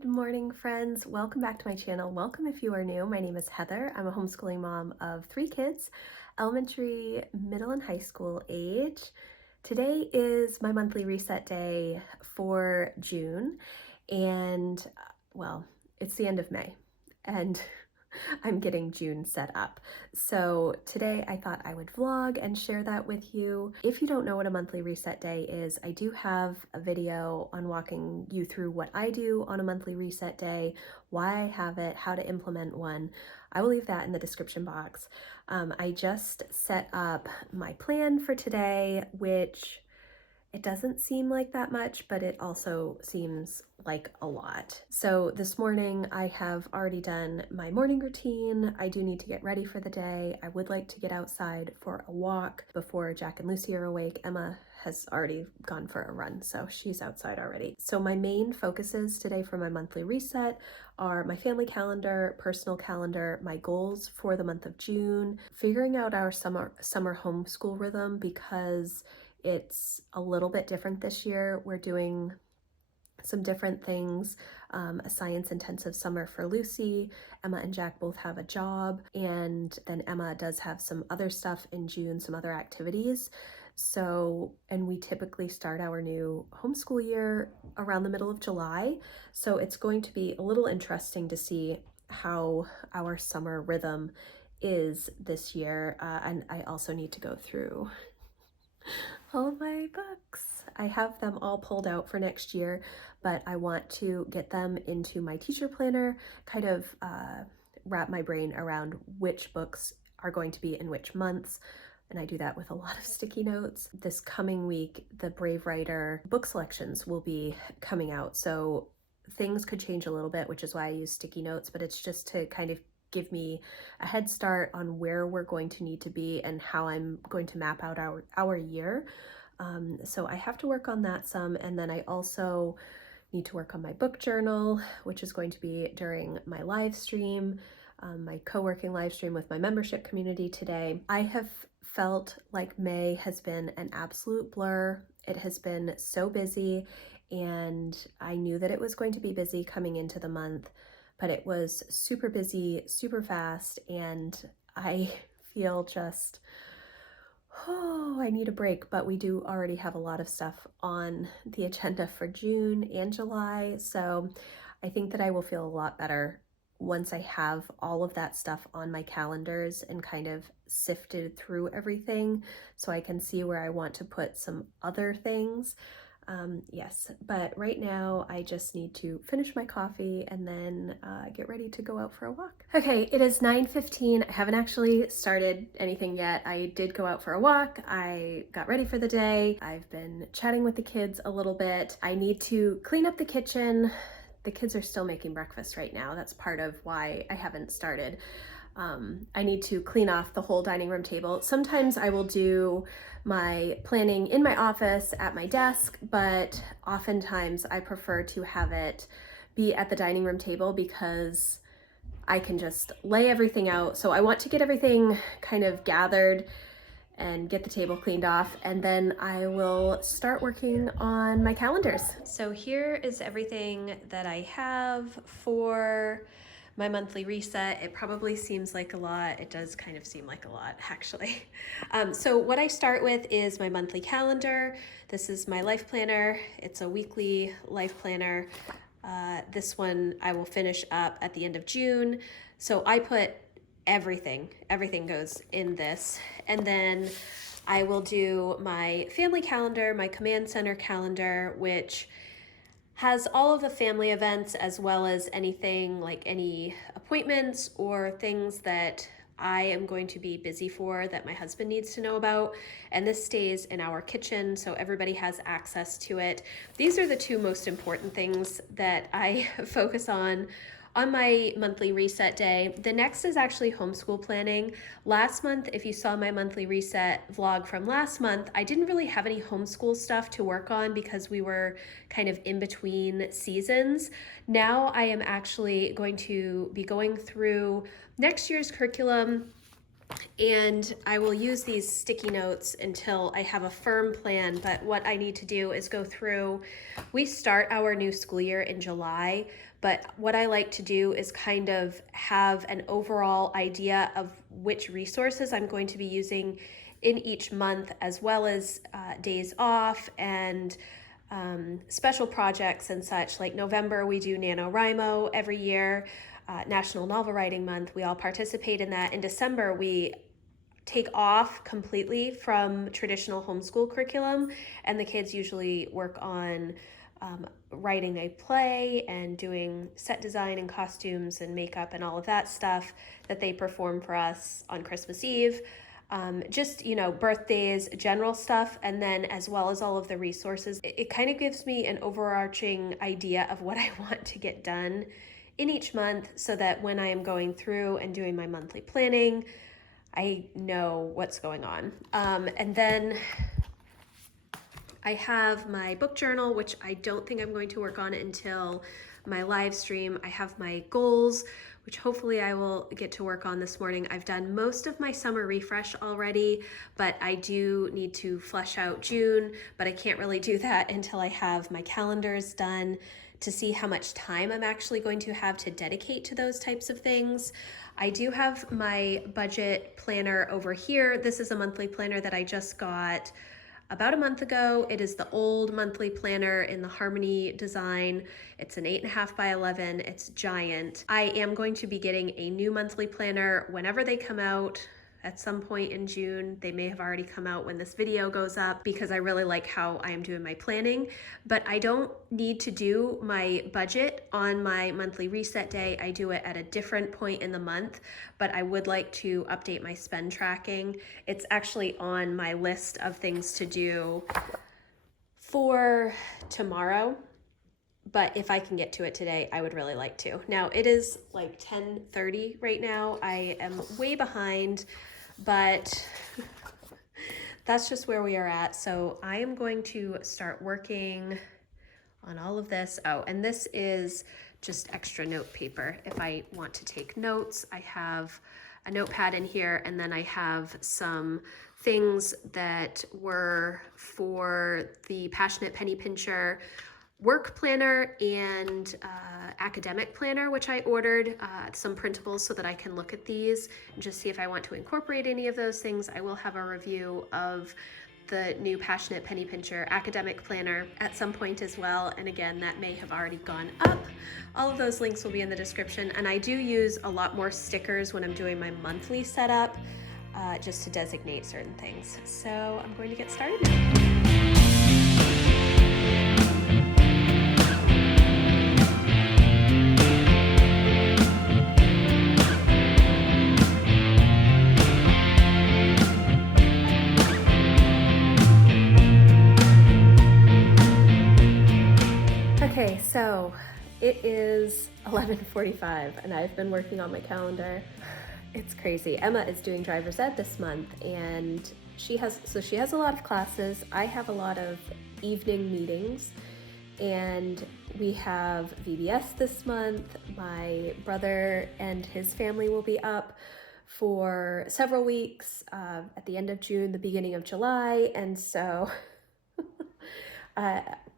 Good morning, friends. Welcome back to my channel. Welcome if you are new. My name is Heather. I'm a homeschooling mom of 3 kids, elementary, middle, and high school age. Today is my monthly reset day for June, and well, it's the end of May, and I'm getting June set up. So today I thought I would vlog and share that with you. If you don't know what a monthly reset day is, I do have a video on walking you through what I do on a monthly reset day, why I have it, how to implement one. I will leave that in the description box. I just set up my plan for today, which it doesn't seem like that much, but it also seems like a lot. So this morning I have already done my morning routine. I do need to get ready for the day. I would like to get outside for a walk before Jack and Lucy are awake. Emma has already gone for a run, so she's outside already. So my main focuses today for my monthly reset are my family calendar, personal calendar, my goals for the month of June, figuring out our summer homeschool rhythm because it's a little bit different this year. We're doing some different things, a science intensive summer for Lucy. Emma and Jack both have a job, and then Emma does have some other stuff in June, some other activities. So, and we typically start our new homeschool year around the middle of July. So it's going to be a little interesting to see how our summer rhythm is this year. And I also need to go through all of my books. I have them all pulled out for next year, but I want to get them into my teacher planner, kind of wrap my brain around which books are going to be in which months. And I do that with a lot of sticky notes. This coming week, the Brave Writer book selections will be coming out. So things could change a little bit, which is why I use sticky notes, but it's just to kind of give me a head start on where we're going to need to be and how I'm going to map out our year. So I have to work on that some, and then I also need to work on my book journal, which is going to be during my live stream, my co-working live stream with my membership community today. I have felt like May has been an absolute blur. It has been so busy, and I knew that it was going to be busy coming into the month, but it was super busy, super fast, and I feel just, oh, I need a break. But we do already have a lot of stuff on the agenda for June and July, so I think that I will feel a lot better once I have all of that stuff on my calendars and kind of sifted through everything so I can see where I want to put some other things. Yes, but right now I just need to finish my coffee and then get ready to go out for a walk. Okay, it is 9:15. I haven't actually started anything yet. I did go out for a walk. I got ready for the day. I've been chatting with the kids a little bit. I need to clean up the kitchen. The kids are still making breakfast right now. That's part of why I haven't started. I need to clean off the whole dining room table. Sometimes I will do my planning in my office at my desk, but oftentimes I prefer to have it be at the dining room table because I can just lay everything out. So I want to get everything kind of gathered and get the table cleaned off, and then I will start working on my calendars. So here is everything that I have for my monthly reset. It probably seems like a lot. It does kind of seem like a lot, actually. So what I start with is my monthly calendar. This is my life planner. It's a weekly life planner. This one I will finish up at the end of June. So I put everything goes in this. And then I will do my family calendar, my command center calendar, which has all of the family events as well as anything like any appointments or things that I am going to be busy for that my husband needs to know about. And this stays in our kitchen, so everybody has access to it. These are the two most important things that I focus on my monthly reset day. The next is actually homeschool planning. Last month, if you saw my monthly reset vlog from last month, I didn't really have any homeschool stuff to work on because we were kind of in between seasons. Now I am actually going to be going through next year's curriculum and I will use these sticky notes until I have a firm plan. But what I need to do is go through, we start our new school year in July, but what I like to do is kind of have an overall idea of which resources I'm going to be using in each month, as well as days off and special projects and such. Like November, we do NaNoWriMo every year, National Novel Writing Month. We all participate in that. In December, we take off completely from traditional homeschool curriculum, and the kids usually work on writing a play and doing set design and costumes and makeup and all of that stuff that they perform for us on Christmas Eve. Just, birthdays, general stuff, and then as well as all of the resources. It kind of gives me an overarching idea of what I want to get done in each month, so that when I am going through and doing my monthly planning, I know what's going on. And then I have my book journal, which I don't think I'm going to work on until my live stream. I have my goals, which hopefully I will get to work on this morning. I've done most of my summer refresh already, but I do need to flesh out June, but I can't really do that until I have my calendars done to see how much time I'm actually going to have to dedicate to those types of things. I do have my budget planner over here. This is a monthly planner that I just got about a month ago. It is the old monthly planner in the Harmony design. It's an 8.5 by 11. It's giant. I am going to be getting a new monthly planner whenever they come out. At some point in June. They may have already come out when this video goes up, because I really like how I am doing my planning. But I don't need to do my budget on my monthly reset day. I do it at a different point in the month, but I would like to update my spend tracking. It's actually on my list of things to do for tomorrow, but if I can get to it today, I would really like to. Now, it is like 10:30 right now. I am way behind, but that's just where we are at. So I am going to start working on all of this. Oh, and this is just extra note paper. If I want to take notes, I have a notepad in here, and then I have some things that were for the Passionate Penny Pincher work planner and academic planner, which I ordered some printables so that I can look at these and just see if I want to incorporate any of those things. I will have a review of the new Passionate Penny Pincher academic planner at some point as well. And again, that may have already gone up. All of those links will be in the description. And I do use a lot more stickers when I'm doing my monthly setup, just to designate certain things. So I'm going to get started now. Okay, so it is 11:45 and I've been working on my calendar. It's crazy. Emma is doing driver's ed this month, and she has a lot of classes. I have a lot of evening meetings, and we have VBS this month. My brother and his family will be up for several weeks at the end of June, the beginning of July, and so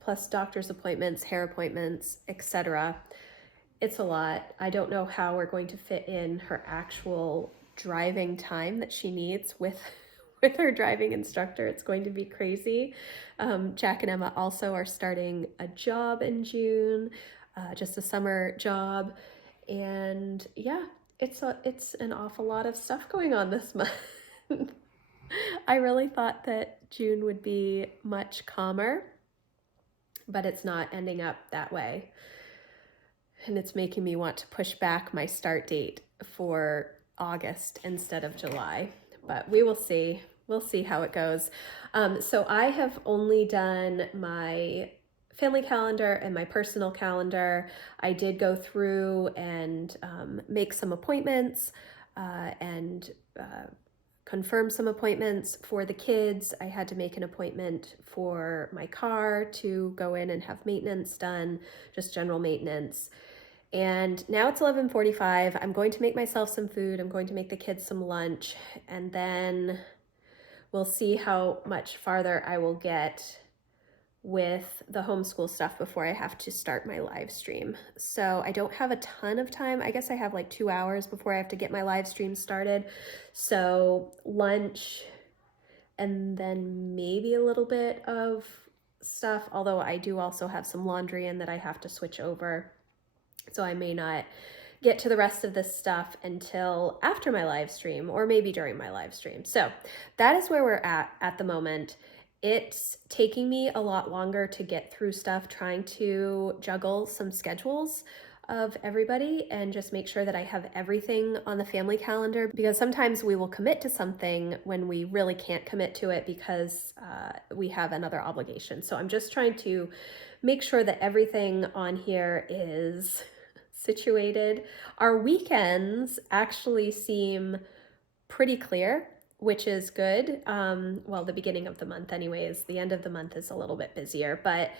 plus doctor's appointments, hair appointments, etc. It's a lot. I don't know how we're going to fit in her actual driving time that she needs with her driving instructor. It's going to be crazy. Jack and Emma also are starting a job in June, just a summer job. And yeah, it's an awful lot of stuff going on this month. I really thought that June would be much calmer, but it's not ending up that way. And it's making me want to push back my start date for August instead of July, but we will see. We'll see how it goes. So I have only done my family calendar and my personal calendar. I did go through and make some appointments and confirm some appointments for the kids. I had to make an appointment for my car to go in and have maintenance done, just general maintenance. And now it's 11:45. I'm going to make myself some food. I'm going to make the kids some lunch, and then we'll see how much farther I will get with the homeschool stuff before I have to start my live stream. So I don't have a ton of time. I guess I have like 2 hours before I have to get my live stream started. So lunch and then maybe a little bit of stuff, although I do also have some laundry in that I have to switch over. So I may not get to the rest of this stuff until after my live stream or maybe during my live stream. So that is where we're at the moment. It's taking me a lot longer to get through stuff, trying to juggle some schedules of everybody and just make sure that I have everything on the family calendar, because sometimes we will commit to something when we really can't commit to it because we have another obligation. So I'm just trying to make sure that everything on here is situated. Our weekends actually seem pretty clear, which is good. Well, the beginning of the month anyways, the end of the month is a little bit busier, but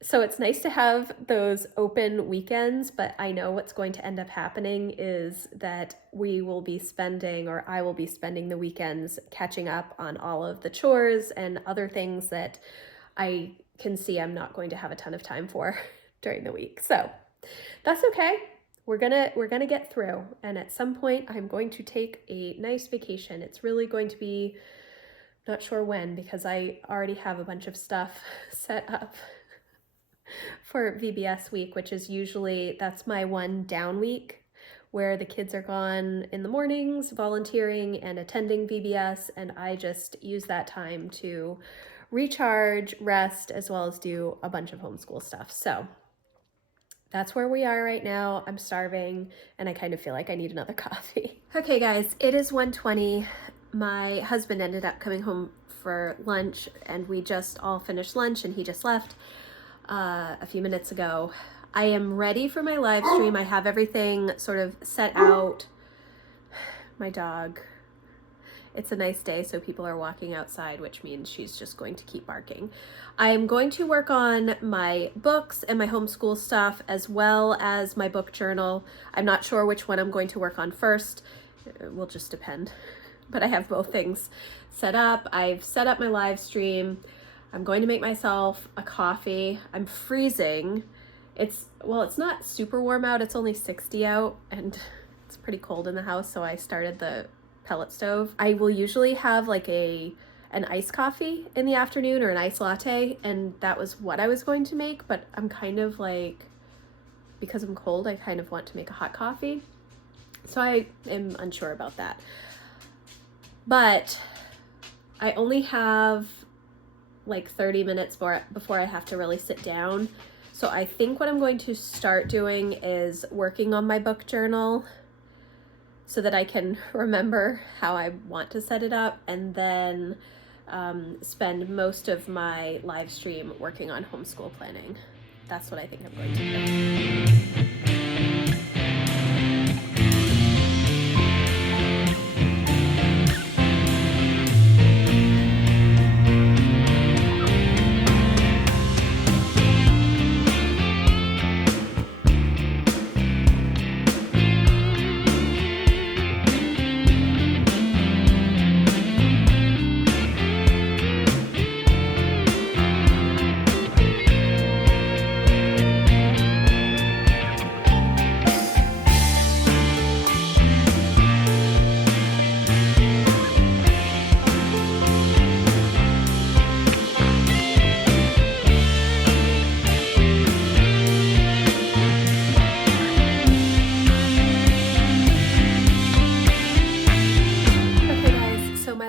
so it's nice to have those open weekends, but I know what's going to end up happening is that we will be spending, or I will be spending the weekends catching up on all of the chores and other things that I can see I'm not going to have a ton of time for during the week. So that's okay. We're gonna get through, and at some point I'm going to take a nice vacation. It's really going to be, not sure when, because I already have a bunch of stuff set up for VBS week, which is usually, that's my one down week where the kids are gone in the mornings volunteering and attending VBS, and I just use that time to recharge, rest, as well as do a bunch of homeschool stuff. So that's where we are right now. I'm starving and I kind of feel like I need another coffee. Okay guys, it is 1:20. My husband ended up coming home for lunch and we just all finished lunch and he just left a few minutes ago. I am ready for my live stream. I have everything sort of set out. My dog. It's a nice day, so people are walking outside, which means she's just going to keep barking. I'm going to work on my books and my homeschool stuff, as well as my book journal. I'm not sure which one I'm going to work on first. It will just depend. But I have both things set up. I've set up my live stream. I'm going to make myself a coffee. I'm freezing. It's not super warm out. It's only 60 out, and it's pretty cold in the house, so I started the pellet stove. I will usually have like an iced coffee in the afternoon or an iced latte, and that was what I was going to make, but I'm kind of like, because I'm cold, I kind of want to make a hot coffee. So I am unsure about that. But I only have like 30 minutes before I have to really sit down. So I think what I'm going to start doing is working on my book journal so that I can remember how I want to set it up, and then spend most of my live stream working on homeschool planning. That's what I think I'm going to do.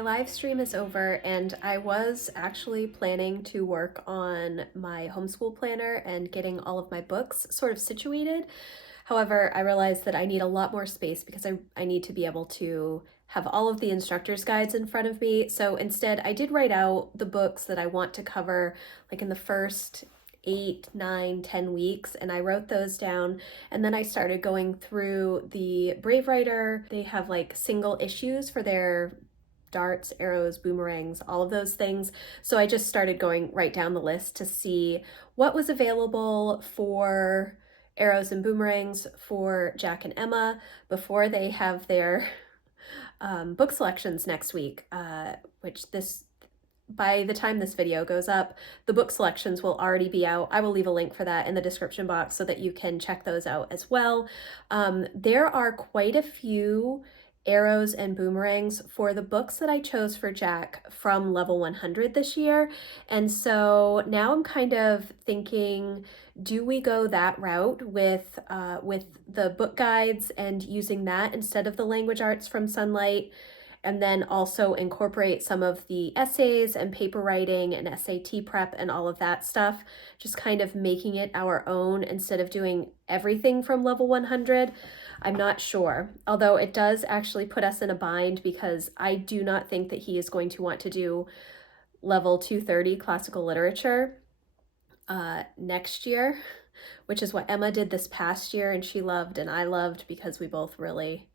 Live stream is over, and I was actually planning to work on my homeschool planner and getting all of my books sort of situated. However, I realized that I need a lot more space because I need to be able to have all of the instructor's guides in front of me. So instead, I did write out the books that I want to cover like in the first 8, 9, 10 weeks, and I wrote those down, and then I started going through the Brave Writer. They have like single issues for their darts, arrows, boomerangs, all of those things. So I just started going right down the list to see what was available for arrows and boomerangs for Jack and Emma before they have their book selections next week, which by the time this video goes up, the book selections will already be out. I will leave a link for that in the description box so that you can check those out as well. There are quite a few arrows and boomerangs for the books that I chose for Jack from level 100 this year. And so now I'm kind of thinking, do we go that route with the book guides and using that instead of the language arts from Sunlight? And then also incorporate some of the essays and paper writing and SAT prep and all of that stuff, just kind of making it our own instead of doing everything from level 100. I'm not sure, although it does actually put us in a bind because I do not think that he is going to want to do level 230 classical literature next year, which is what Emma did this past year and she loved and I loved because we both really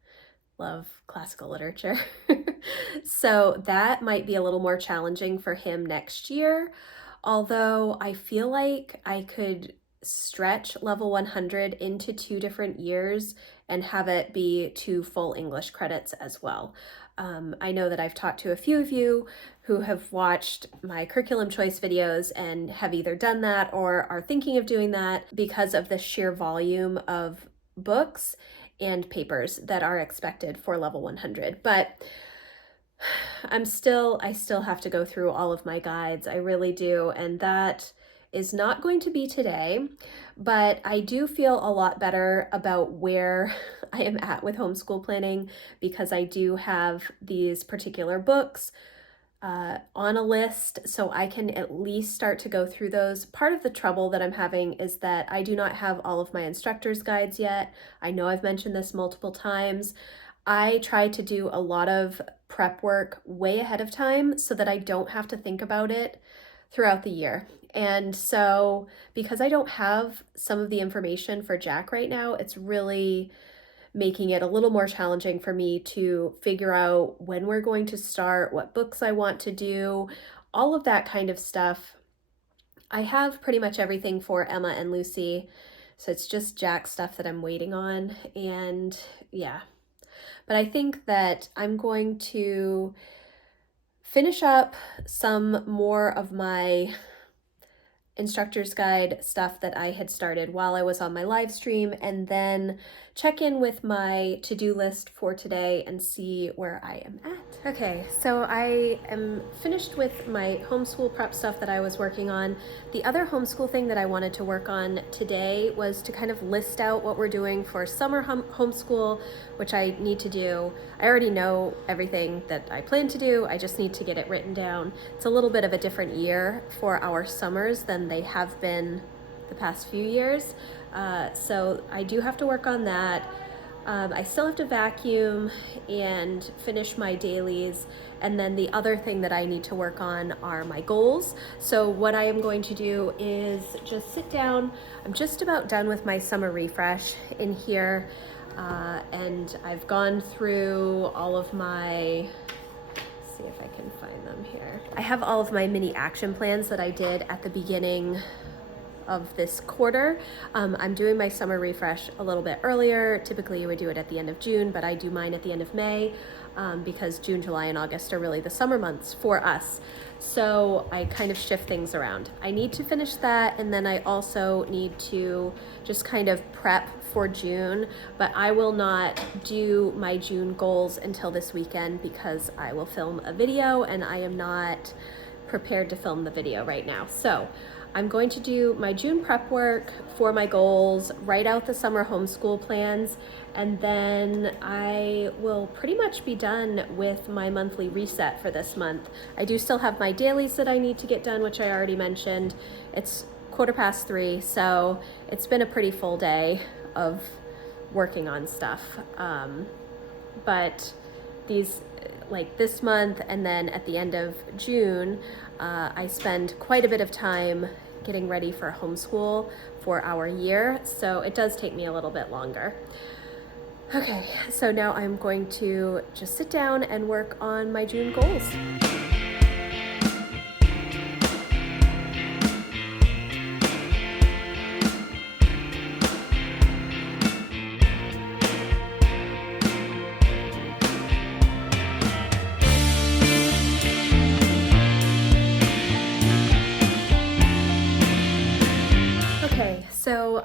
love classical literature. So that might be a little more challenging for him next year, although I feel like I could stretch level 100 into 2 different years and have it be 2 full English credits as well. I know that I've talked to a few of you who have watched my curriculum choice videos and have either done that or are thinking of doing that because of the sheer volume of books and papers that are expected for level 100. But I still have to go through all of my guides. I really do. And that is not going to be today, but I do feel a lot better about where I am at with homeschool planning because I do have these particular books on a list, so I can at least start to go through those. Part of the trouble that I'm having is that I do not have all of my instructor's guides yet. I know I've mentioned this multiple times. I try to do a lot of prep work way ahead of time so that I don't have to think about it throughout the year. And so because I don't have some of the information for Jack right now, it's really making it a little more challenging for me to figure out when we're going to start, what books I want to do, all of that kind of stuff. I have pretty much everything for Emma and Lucy, so it's just Jack stuff that I'm waiting on, and yeah. But I think that I'm going to finish up some more of my instructor's guide stuff that I had started while I was on my live stream, and then check in with my to-do list for today and see where I am at. Okay, so I am finished with my homeschool prep stuff that I was working on. The other homeschool thing that I wanted to work on today was to kind of list out what we're doing for summer homeschool, which I need to do. I already know everything that I plan to do. I just need to get it written down. It's a little bit of a different year for our summers than they have been the past few years. So I do have to work on that. I still have to vacuum and finish my dailies. And then the other thing that I need to work on are my goals. So what I am going to do is just sit down. I'm just about done with my summer refresh in here. And I've gone through all of my, let's see if I can find them here. I have all of my mini action plans that I did at the beginning of this quarter. I'm doing my summer refresh a little bit earlier. Typically you would do it at the end of June, but I do mine at the end of May because June, July, and August are really the summer months for us. So I kind of shift things around. I need to finish that, and then I also need to just kind of prep for June, but I will not do my June goals until this weekend because I will film a video and I am not prepared to film the video right now. So I'm going to do my June prep work for my goals, write out the summer homeschool plans, and then I will pretty much be done with my monthly reset for this month. I do still have my dailies that I need to get done, which I already mentioned. It's 3:15, so it's been a pretty full day of working on stuff. But these, like this month and then at the end of June, I spend quite a bit of time getting ready for homeschool for our year, so it does take me a little bit longer. Okay, so now I'm going to just sit down and work on my June goals.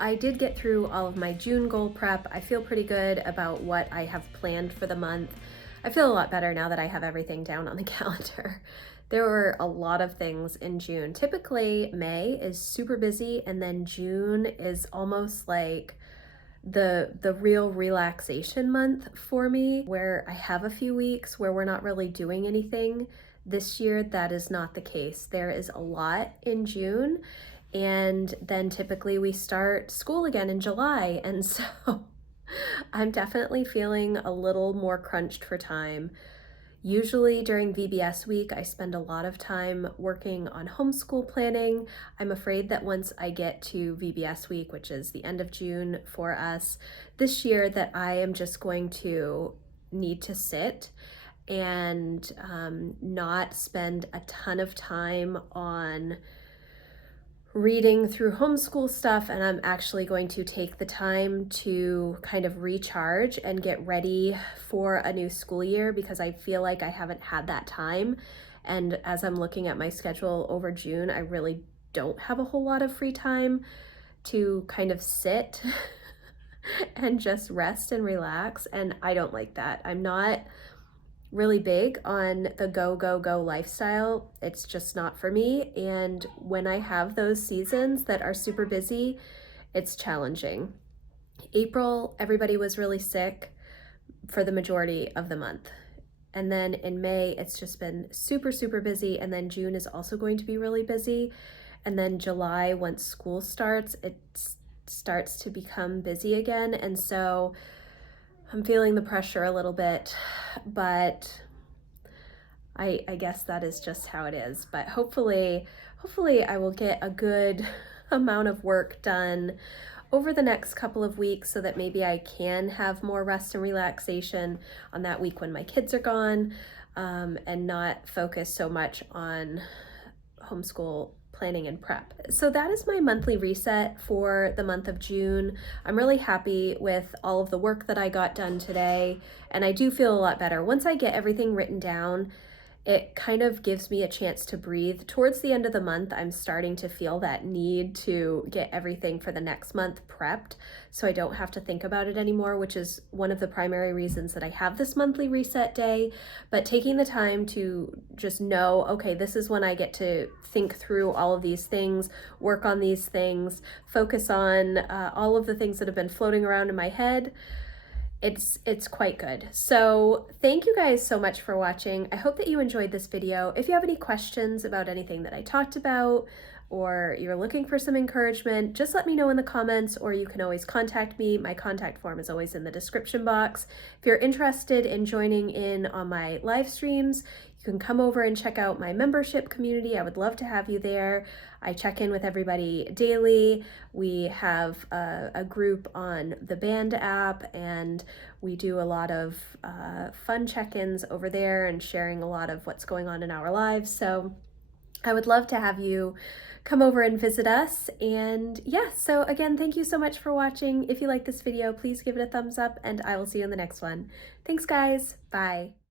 I did get through all of my June goal prep. I feel pretty good about what I have planned for the month. I feel a lot better now that I have everything down on the calendar. There were a lot of things in June. Typically, May is super busy, and then June is almost like the real relaxation month for me, where I have a few weeks where we're not really doing anything. This year, that is not the case. There is a lot in June, and then typically we start school again in July. And so I'm definitely feeling a little more crunched for time. Usually during VBS week, I spend a lot of time working on homeschool planning. I'm afraid that once I get to VBS week, which is the end of June for us this year, that I am just going to need to sit and not spend a ton of time on reading through homeschool stuff, and I'm actually going to take the time to kind of recharge and get ready for a new school year, because I feel like I haven't had that time. And as I'm looking at my schedule over June, I really don't have a whole lot of free time to kind of sit and just rest and relax, and I don't like that. I'm not really big on the go, go, go lifestyle. It's just not for me. And when I have those seasons that are super busy, it's challenging. April, everybody was really sick for the majority of the month. And then in May, it's just been super, super busy. And then June is also going to be really busy. And then July, once school starts, it starts to become busy again. And so I'm feeling the pressure a little bit, but I guess that is just how it is. But hopefully I will get a good amount of work done over the next couple of weeks, so that maybe I can have more rest and relaxation on that week when my kids are gone, and not focus so much on homeschool planning and prep. So that is my monthly reset for the month of June. I'm really happy with all of the work that I got done today, and I do feel a lot better. Once I get everything written down, it kind of gives me a chance to breathe. Towards the end of the month, I'm starting to feel that need to get everything for the next month prepped, so I don't have to think about it anymore, which is one of the primary reasons that I have this monthly reset day. But taking the time to just know, okay, this is when I get to think through all of these things, work on these things, focus on all of the things that have been floating around in my head. It's quite good. So thank you guys so much for watching. I hope that you enjoyed this video. If you have any questions about anything that I talked about, or you're looking for some encouragement, just let me know in the comments, or you can always contact me. My contact form is always in the description box. If you're interested in joining in on my live streams, you can come over and check out my membership community. I would love to have you there. I check in with everybody daily. We have a group on the Band app, and we do a lot of fun check-ins over there and sharing a lot of what's going on in our lives. So I would love to have you come over and visit us. And yeah, so again, thank you so much for watching. If you like this video, please give it a thumbs up, and I will see you in the next one. Thanks guys, bye.